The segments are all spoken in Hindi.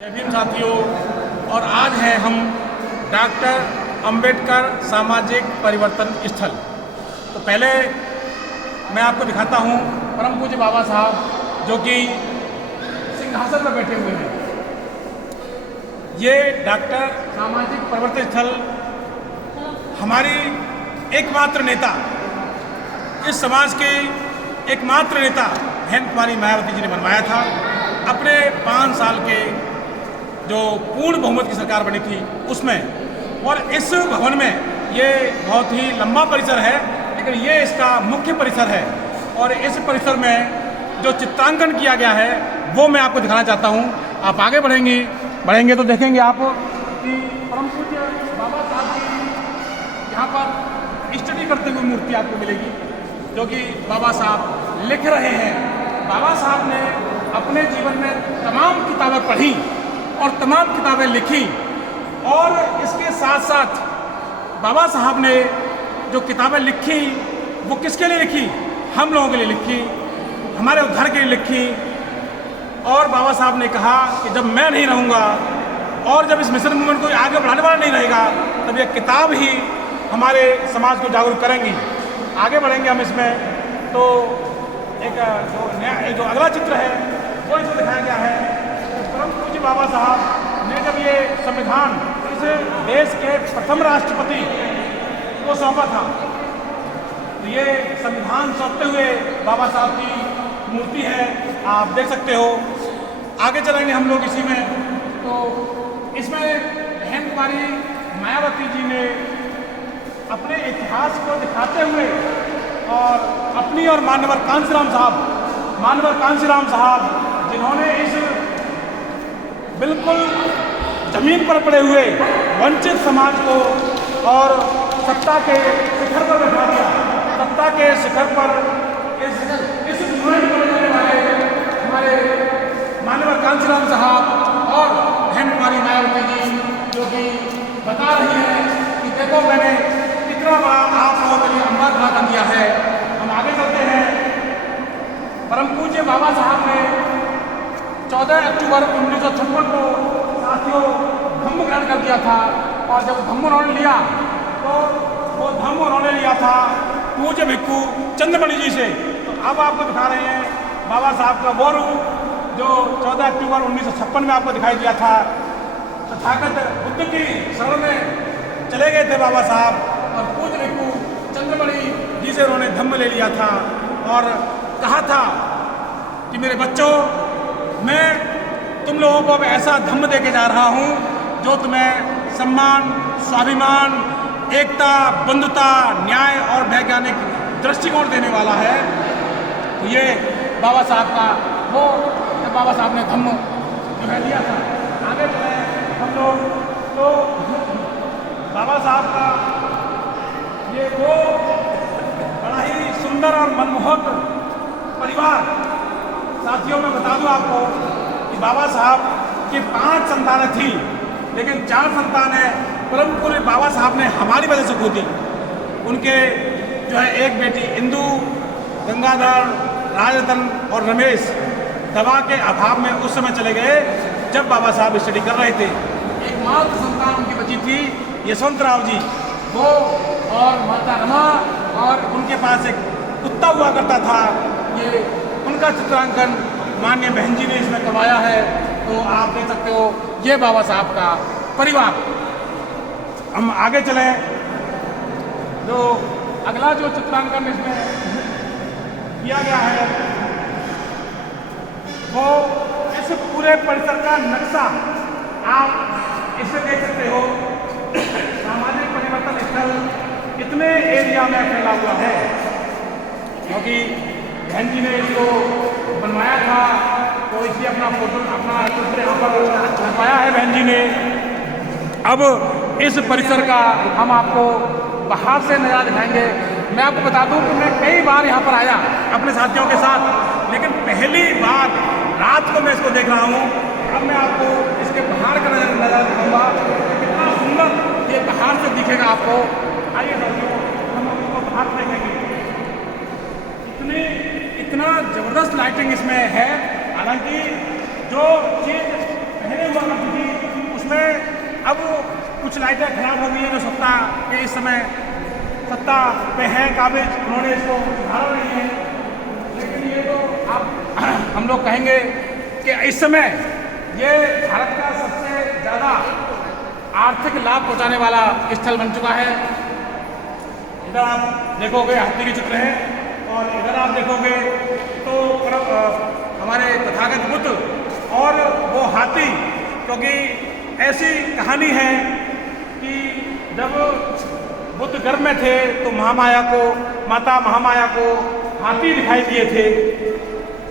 जय भीम साथियों। और आज है हम डॉक्टर अंबेडकर सामाजिक परिवर्तन स्थल। तो पहले मैं आपको दिखाता हूँ परम पूज्य बाबा साहब जो कि सिंहासन पर बैठे हुए हैं। ये डॉक्टर सामाजिक परिवर्तन स्थल हमारी एकमात्र नेता, इस समाज के एकमात्र नेता बहन कुमारी मायावती जी ने बनवाया था अपने 5 साल के जो पूर्ण बहुमत की सरकार बनी थी उसमें। और इस भवन में ये बहुत ही लंबा परिसर है, लेकिन ये इसका मुख्य परिसर है। और इस परिसर में जो चित्रांकन किया गया है वो मैं आपको दिखाना चाहता हूँ। आप आगे बढ़ेंगे तो देखेंगे आप कि परम पूज्य बाबा साहब की यहाँ पर स्टडी करते हुए मूर्ति आपको मिलेगी, जो कि बाबा साहब लिख रहे हैं। बाबा साहब ने अपने जीवन में तमाम किताबें पढ़ी और तमाम किताबें लिखी, और इसके साथ साथ बाबा साहब ने जो किताबें लिखी वो किसके लिए लिखी? हम लोगों के लिए लिखी, हमारे उद्धार के लिए लिखी। और बाबा साहब ने कहा कि जब मैं नहीं रहूँगा और जब इस मिशन मूवमेंट को आगे बढ़ाने वाला नहीं रहेगा तब यह किताब ही हमारे समाज को जागरूक करेंगी। आगे बढ़ेंगे हम इसमें तो जो अगला चित्र है वो इसमें दिखाया गया है। परम पूज्य बाबा साहब ने जब ये संविधान इस देश के प्रथम राष्ट्रपति को सौंपा था, तो ये संविधान सौंपते हुए बाबा साहब की मूर्ति है, आप देख सकते हो। आगे चलेंगे हम लोग इसी में, तो इसमें बहन कुमारी मायावती जी ने अपने इतिहास को दिखाते हुए और अपनी और मानवर कांशीराम साहब जिन्होंने इस बिल्कुल जमीन पर पड़े हुए वंचित समाज को और सत्ता के शिखर पर बैठा दिया। सत्ता के शिखर पर इस मूवमेंट को लेने वाले हमारे मानवर कांशीराम साहब और बहन कुमारी मायावती जी, जो कि बता रही है कि देखो मैंने कितना बड़ा आप लोगों के लिए अमृत खड़ा कर दिया है। हम आगे चलते हैं। परम पूज्य बाबा साहब ने 14 अक्टूबर 1956 को साथियों धम्म ग्रहण कर दिया था। और जब धम्म उन्होंने लिया तो वो धम्म उन्होंने लिया था पूज्य भिक्खु चंद्रमणि जी से। तो अब आपको दिखा रहे हैं बाबा साहब का वो रूप जो 14 अक्टूबर 1956 में आपको दिखाई दिया था। तथागत बुद्ध की शरण में चले गए थे बाबा साहब और पूज्य भिक्खु चंद्रमणि जी से उन्होंने धम्म ले लिया था और कहा था कि मेरे बच्चों, मैं तुम लोगों को अब ऐसा धम्म दे के जा रहा हूँ जो तुम्हें सम्मान, स्वाभिमान, एकता, बंधुता, न्याय और वैज्ञानिक दृष्टिकोण देने वाला है। तो ये बाबा साहब का वो बाबा साहब ने धम्म जो है लिया था। आगे चले हम लोग तो बाबा साहब का ये वो बड़ा ही सुंदर और मनमोहक परिवार। साथियों मैं बता दूं आपको कि बाबा साहब की 5 संतानें थी, लेकिन 4 संतानें परम पूज्य बाबा साहब ने हमारी वजह से खो दी। उनके जो है एक बेटी इंदु, गंगाधर, राजरतन और रमेश दवा के अभाव में उस समय चले गए जब बाबा साहब स्टडी कर रहे थे। एकमात्र संतान उनकी बची थी यशवंतराव जी, वो और माता रमा, और उनके पास एक कुत्ता हुआ करता था। ये उनका चित्रांकन माननीय बहन जी ने इसमें करवाया है। तो आप देख सकते हो ये बाबा साहब का परिवार। हम आगे चले, जो अगला जो चित्रांकन इसमें किया गया है वो इस पूरे परिसर का नक्शा आप इससे देख सकते हो। सामाजिक परिवर्तन स्थल इतने एरिया में फैला हुआ है क्योंकि बहन जी ने इसको बनवाया था, तो इसलिए अपना चित्र यहाँ पर लगवाया है बहन जी ने। अब इस परिसर का हम आपको बाहर से नज़ारा दिखाएंगे। मैं आपको बता दूं कि मैं कई बार यहाँ पर आया अपने साथियों के साथ, लेकिन पहली बार रात को मैं इसको देख रहा हूँ। अब मैं आपको इसके बाहर का नज़ारा दिखाऊंगा, कितना सुंदर ये बाहर से दिखेगा आपको। आइए साथियों हम आपको बाहर देखेंगे। इतना ज़बरदस्त लाइटिंग इसमें है। हालांकि जो चीज़ पहले हुआ करती थी उसमें अब कुछ लाइटें खराब हो गई हैं जो सत्ता के इस समय सत्ता पे हैं काबिज, उन्होंने इसको सुधारा नहीं है। लेकिन ये तो आप हम लोग कहेंगे कि इस समय ये भारत का सबसे ज़्यादा आर्थिक लाभ पहुंचाने वाला स्थल बन चुका है। इधर आप देखोगे हाथी के चित्र हैं और इधर आप देखोगे तो हमारे तथागत बुद्ध और वो हाथी, क्योंकि ऐसी कहानी है कि जब बुद्ध गर्भ में थे तो माता महामाया को हाथी दिखाई दिए थे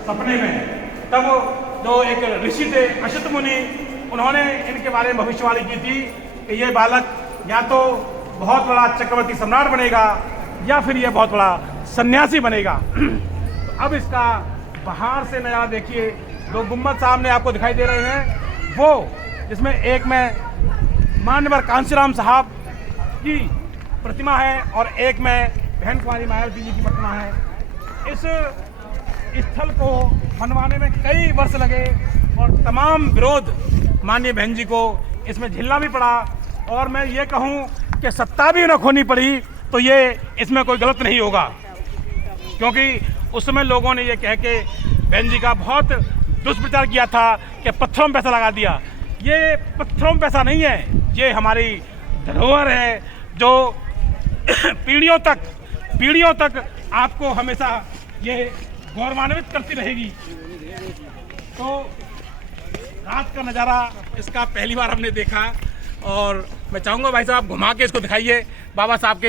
सपने में। तब जो एक ऋषि थे अशित मुनि, उन्होंने इनके बारे में भविष्यवाणी की थी कि ये बालक या तो बहुत बड़ा चक्रवर्ती सम्राट बनेगा या फिर ये बहुत बड़ा सन्यासी बनेगा। तो अब इसका बाहर से नज़ारा देखिए, दो गुम्बद सामने आपको दिखाई दे रहे हैं, वो जिसमें एक में मान्यवर कांशीराम साहब की प्रतिमा है और एक में बहन कुमारी मायावती जी की प्रतिमा है। इस स्थल को बनवाने में कई वर्ष लगे और तमाम विरोध माननीय बहन जी को इसमें झेलना भी पड़ा, और मैं ये कहूँ कि सत्ता भी उन्हें खोनी पड़ी तो ये इसमें कोई गलत नहीं होगा, क्योंकि उस समय लोगों ने ये कह के बहन जी का बहुत दुष्प्रचार किया था कि पत्थरों में पैसा लगा दिया। ये पत्थरों में पैसा नहीं है, ये हमारी धरोहर है जो पीढ़ियों तक आपको हमेशा ये गौरवान्वित करती रहेगी। तो रात का नज़ारा इसका पहली बार हमने देखा और मैं चाहूँगा भाई साहब घुमा के इसको दिखाइए बाबा साहब के